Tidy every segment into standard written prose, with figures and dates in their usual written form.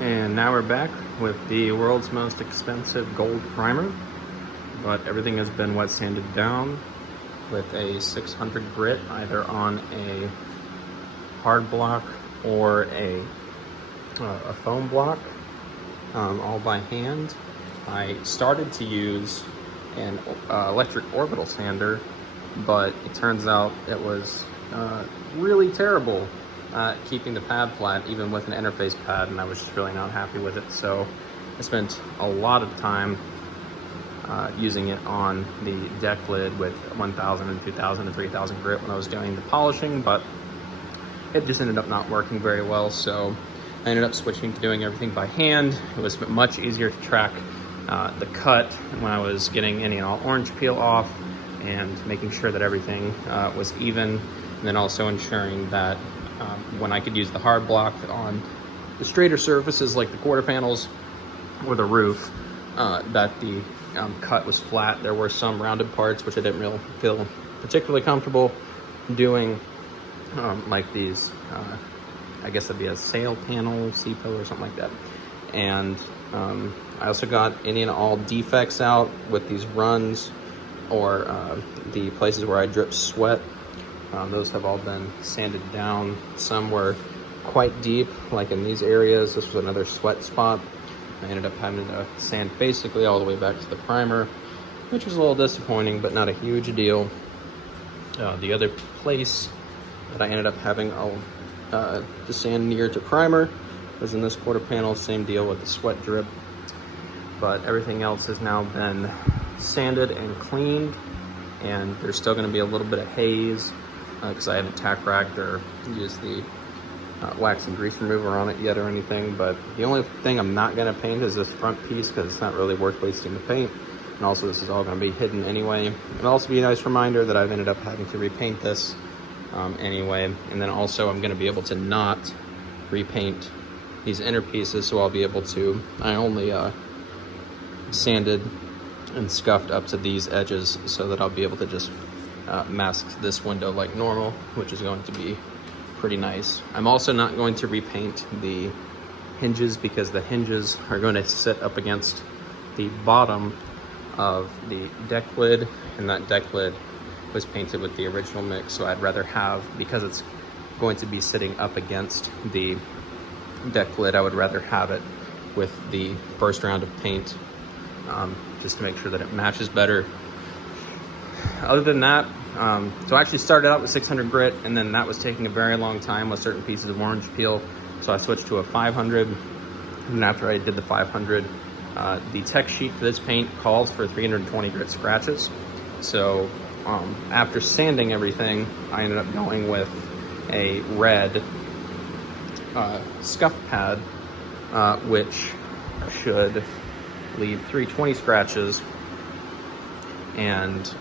And now we're back with the world's most expensive gold primer, but everything has been wet sanded down with a 600 grit, either on a hard block or a foam block, all by hand. I started to use an electric orbital sander, but it turns out it was really terrible keeping the pad flat, even with an interface pad, and I was just really not happy with it. So I spent a lot of time using it on the deck lid with 1000 and 2000 and 3000 grit when I was doing the polishing, but it just ended up not working very well. So I ended up switching to doing everything by hand. It was much easier to track the cut when I was getting any and all orange peel off, and making sure that everything was even, and then also ensuring that when I could use the hard block on the straighter surfaces like the quarter panels or the roof, that the cut was flat. There were some rounded parts which I didn't really feel particularly comfortable doing, like these, I guess it'd be a sail panel, C-pillar or something like that. And I also got any and all defects out with these runs, or the places where I drip sweat. Those have all been sanded down. Some were quite deep, like in these areas. This was another sweat spot. I ended up having to sand basically all the way back to the primer, which was a little disappointing, but not a huge deal. The other place that I ended up having to sand near to primer was in this quarter panel. Same deal with the sweat drip, but everything else has now been sanded and cleaned, and there's still going to be a little bit of haze because I haven't tack racked or used the wax and grease remover on it yet or anything. But the only thing I'm not going to paint is this front piece, because it's not really worth wasting the paint, and also this is all going to be hidden anyway. It'll also be a nice reminder that I've ended up having to repaint this anyway, and then also I'm going to be able to not repaint these inner pieces, so I'll be able to, I only sanded and scuffed up to these edges so that I'll be able to just mask this window like normal, which is going to be pretty nice. I'm also not going to repaint the hinges, because the hinges are going to sit up against the bottom of the deck lid, and that deck lid was painted with the original mix. So I'd rather have, because it's going to be sitting up against the deck lid, I would rather have it with the first round of paint, just to make sure that it matches better. Other than that, so I actually started out with 600 grit, and then that was taking a very long time with certain pieces of orange peel, so I switched to a 500. And after I did the 500, the tech sheet for this paint calls for 320 grit scratches. So after sanding everything, I ended up going with a red scuff pad, which should leave 320 scratches. And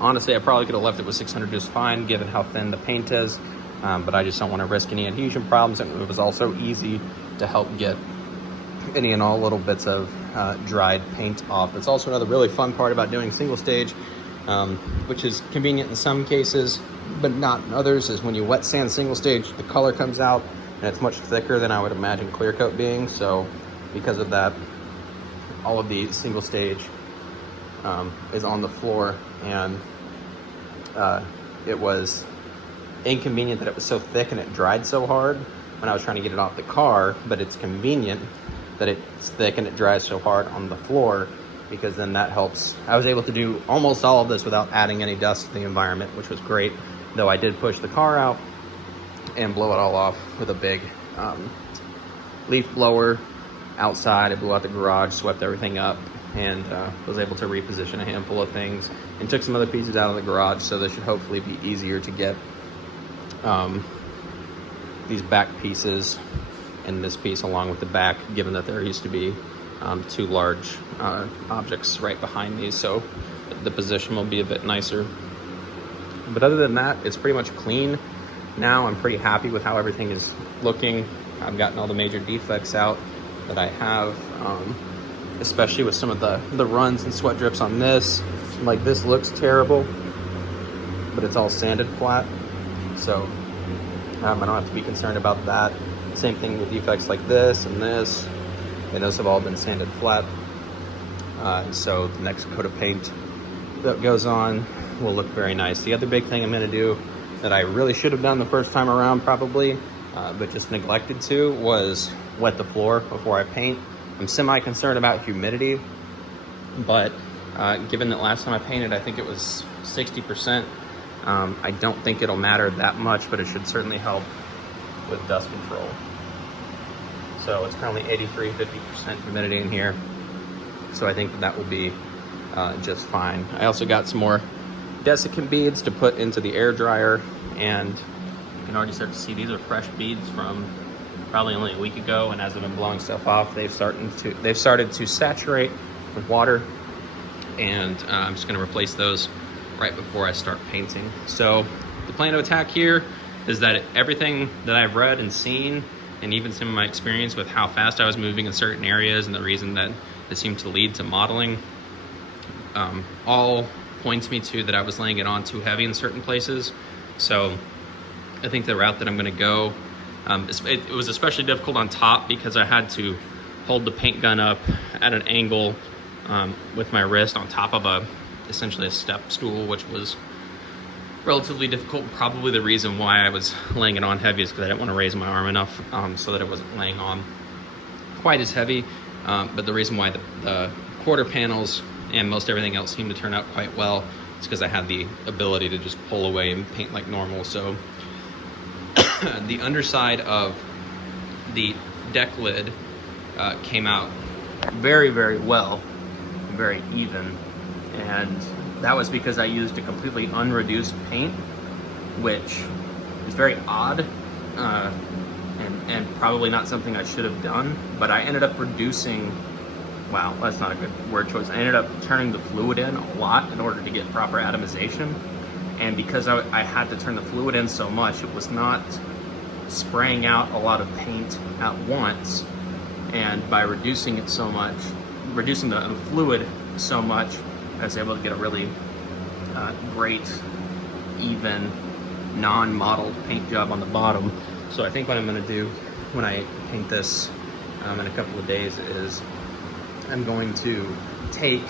honestly, I probably could have left it with 600 just fine, given how thin the paint is, but I just don't want to risk any adhesion problems. And it was also easy to help get any and all little bits of dried paint off. It's also another really fun part about doing single stage, which is convenient in some cases, but not in others, is when you wet sand single stage, the color comes out and it's much thicker than I would imagine clear coat being. So because of that, all of the single stage is on the floor, and it was inconvenient that it was so thick and it dried so hard when I was trying to get it off the car, but it's convenient that it's thick and it dries so hard on the floor, because then that helps. I was able to do almost all of this without adding any dust to the environment, which was great, though I did push the car out and blow it all off with a big leaf blower outside. I blew out the garage, swept everything up, and was able to reposition a handful of things and took some other pieces out of the garage. So this should hopefully be easier to get these back pieces and this piece along with the back, given that there used to be two large objects right behind these, so the position will be a bit nicer. But other than that, it's pretty much clean now. I'm pretty happy with how everything is looking. I've gotten all the major defects out that I have, especially with some of the runs and sweat drips on this. Like, this looks terrible, but it's all sanded flat, so I don't have to be concerned about that. Same thing with defects like this and this. And those have all been sanded flat. So the next coat of paint that goes on will look very nice. The other big thing I'm gonna do that I really should have done the first time around probably, but just neglected to, was wet the floor before I paint. I'm semi-concerned about humidity, but given that last time I painted, I think it was 60%, I don't think it'll matter that much, but it should certainly help with dust control. So it's currently 50% humidity in here. So I think that will be just fine. I also got some more desiccant beads to put into the air dryer, and you can already start to see these are fresh beads from probably only a week ago, and as I've been blowing stuff off, they've started to saturate with water, and I'm just gonna replace those right before I start painting. So the plan of attack here is that everything that I've read and seen, and even some of my experience with how fast I was moving in certain areas and the reason that it seemed to lead to mottling, all points me to that I was laying it on too heavy in certain places. So I think the route that I'm gonna go, it was especially difficult on top because I had to hold the paint gun up at an angle with my wrist on top of essentially a step stool, which was relatively difficult. Probably the reason why I was laying it on heavy is because I didn't want to raise my arm enough so that it wasn't laying on quite as heavy. But the reason why the quarter panels and most everything else seemed to turn out quite well is because I had the ability to just pull away and paint like normal. So the underside of the deck lid came out very, very well, very even. And that was because I used a completely unreduced paint, which is very odd and probably not something I should have done, but I ended up reducing, wow, that's not a good word choice. I ended up turning the fluid in a lot in order to get proper atomization. And because I had to turn the fluid in so much, it was not spraying out a lot of paint at once. And by reducing it so much, reducing the fluid so much, I was able to get a really great, even, non-mottled paint job on the bottom. So I think what I'm gonna do when I paint this in a couple of days is I'm going to take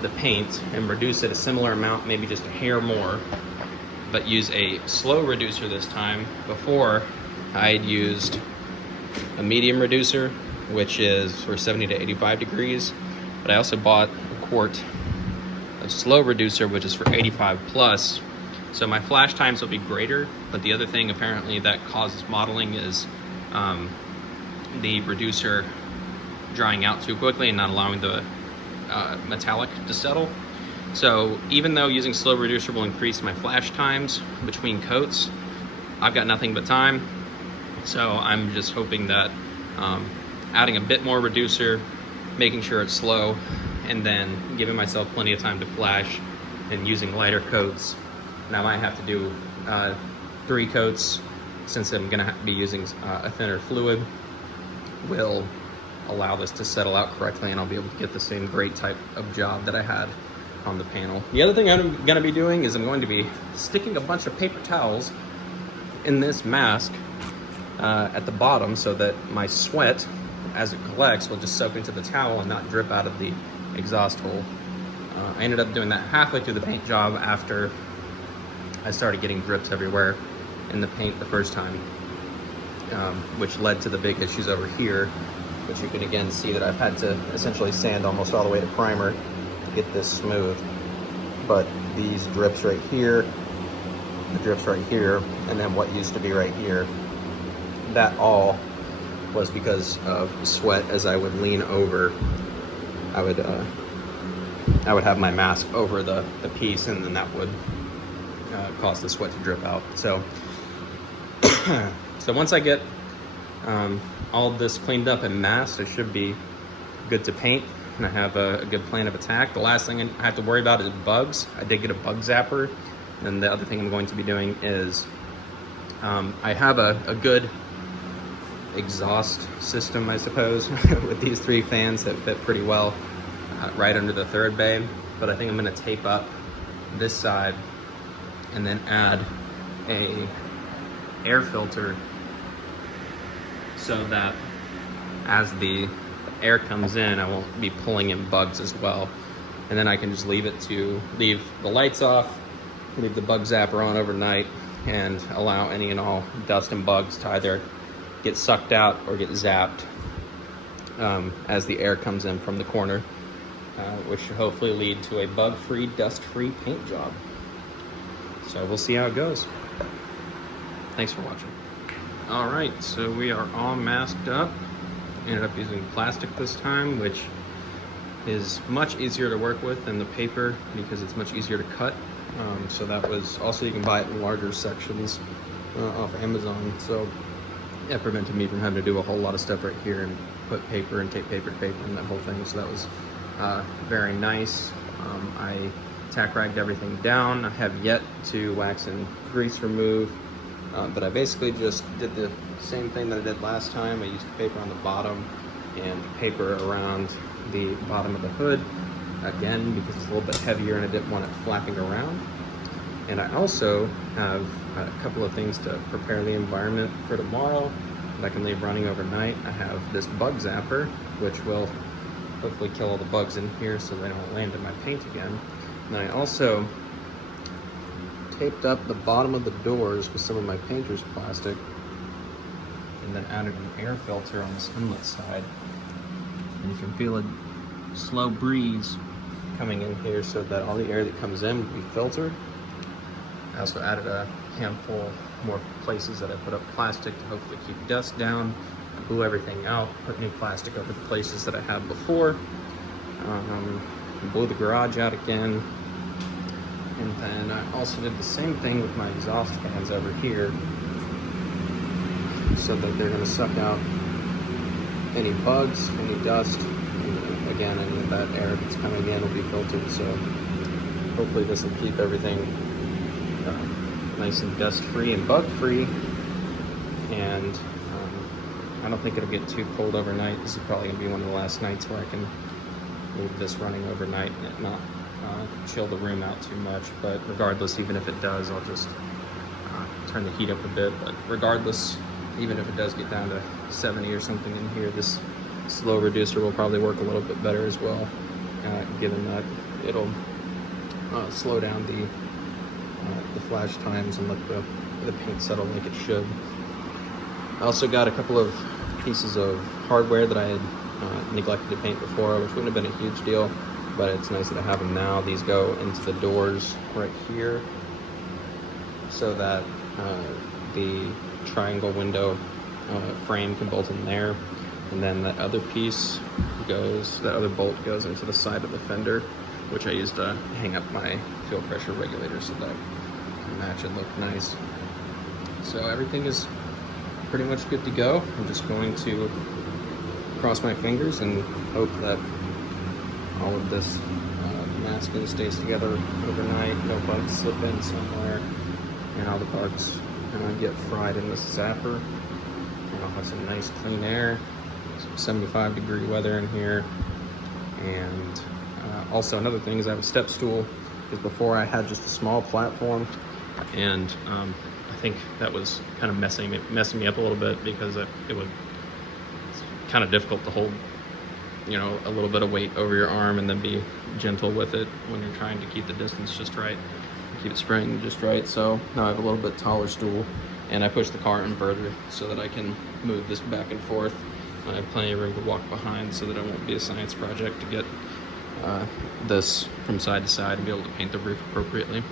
the paint and reduce it a similar amount, maybe just a hair more, but use a slow reducer this time. Before, I'd used a medium reducer, which is for 70 to 85 degrees, but I also bought a quart of slow reducer, which is for 85 plus. So my flash times will be greater, but the other thing apparently that causes mottling is the reducer drying out too quickly and not allowing the metallic to settle. So even though using slow reducer will increase my flash times between coats, I've got nothing but time. So I'm just hoping that adding a bit more reducer, making sure it's slow, and then giving myself plenty of time to flash and using lighter coats. And I might have to do 3 coats since I'm gonna be using a thinner fluid, will allow this to settle out correctly, and I'll be able to get the same great type of job that I had on the panel. The other thing I'm gonna be doing is I'm going to be sticking a bunch of paper towels in this mask at the bottom so that my sweat, as it collects, will just soak into the towel and not drip out of the exhaust hole. I ended up doing that halfway through the paint job after I started getting drips everywhere in the paint the first time, which led to the big issues over here, which you can again see that I've had to essentially sand almost all the way to primer to get this smooth. But these drips right here, the drips right here, and then what used to be right here, that all was because of sweat. As I would lean over, I would have my mask over the piece, and then that would cause the sweat to drip out. So so once I get all of this cleaned up and masked, I should be good to paint, and I have a good plan of attack. The last thing I have to worry about is bugs. I did get a bug zapper, and the other thing I'm going to be doing is I have a good exhaust system, I suppose, with these 3 fans that fit pretty well right under the third bay. But I think I'm gonna tape up this side and then add a air filter so that as the air comes in, I won't be pulling in bugs as well. And then I can just leave the lights off, leave the bug zapper on overnight, and allow any and all dust and bugs to either get sucked out or get zapped as the air comes in from the corner, which should hopefully lead to a bug-free, dust-free paint job. So we'll see how it goes. Thanks for watching. All right, so we are all masked up. Ended up using plastic this time, which is much easier to work with than the paper because it's much easier to cut. So that was also, you can buy it in larger sections off Amazon. So that prevented me from having to do a whole lot of stuff right here and put paper and tape paper to paper and that whole thing. So that was very nice. I tack ragged everything down. I have yet to wax and grease remove, but I basically just did the same thing that I did last time. I used paper on the bottom and paper around the bottom of the hood, again because it's a little bit heavier and I didn't want it flapping around. And I also have a couple of things to prepare the environment for tomorrow that I can leave running overnight. I have this bug zapper, which will hopefully kill all the bugs in here so they don't land in my paint again. And I also taped up the bottom of the doors with some of my painter's plastic, and then added an air filter on this inlet side. And you can feel a slow breeze coming in here so that all the air that comes in will be filtered. I also added a handful more places that I put up plastic to hopefully keep dust down. I blew everything out, put new plastic over the places that I had before. Blew the garage out again. And then I also did the same thing with my exhaust fans over here, so that they're going to suck out any bugs, any dust, and again, any of that air that's coming in will be filtered. So hopefully this will keep everything nice and dust-free and bug-free. And I don't think it'll get too cold overnight. This is probably going to be one of the last nights where I can leave this running overnight and it not chill the room out too much. But regardless, even if it does, I'll just turn the heat up a bit. But regardless, even if it does get down to 70 or something in here, this slow reducer will probably work a little bit better as well, given that it'll slow down the flash times and let the paint settle like it should. I also got a couple of pieces of hardware that I had neglected to paint before, which wouldn't have been a huge deal, but it's nice that I have them now. These go into the doors right here so that the triangle window frame can bolt in there, and then that other piece that other bolt goes into the side of the fender, which I used to hang up my fuel pressure regulator so that it can match and look nice. So everything is pretty much good to go. I'm just going to cross my fingers and hope that all of this masking stays together overnight, no bugs slip in somewhere, and all the bugs get fried in this zapper. And I'll have some nice clean air, some 75-degree weather in here. And also another thing is I have a step stool, because before I had just a small platform, and I think that was kind of messing me up a little bit, because it's kind of difficult to hold a little bit of weight over your arm and then be gentle with it when you're trying to keep the distance just right, keep it spraying just right. So now I have a little bit taller stool, and I push the car inverter so that I can move this back and forth. I have plenty of room to walk behind so that it won't be a science project to get this from side to side and be able to paint the roof appropriately.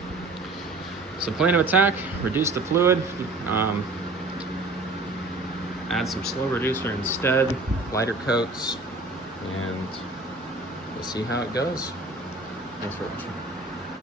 So plan of attack: reduce the fluid, add some slow reducer instead, lighter coats, and we'll see how it goes. Thanks for watching.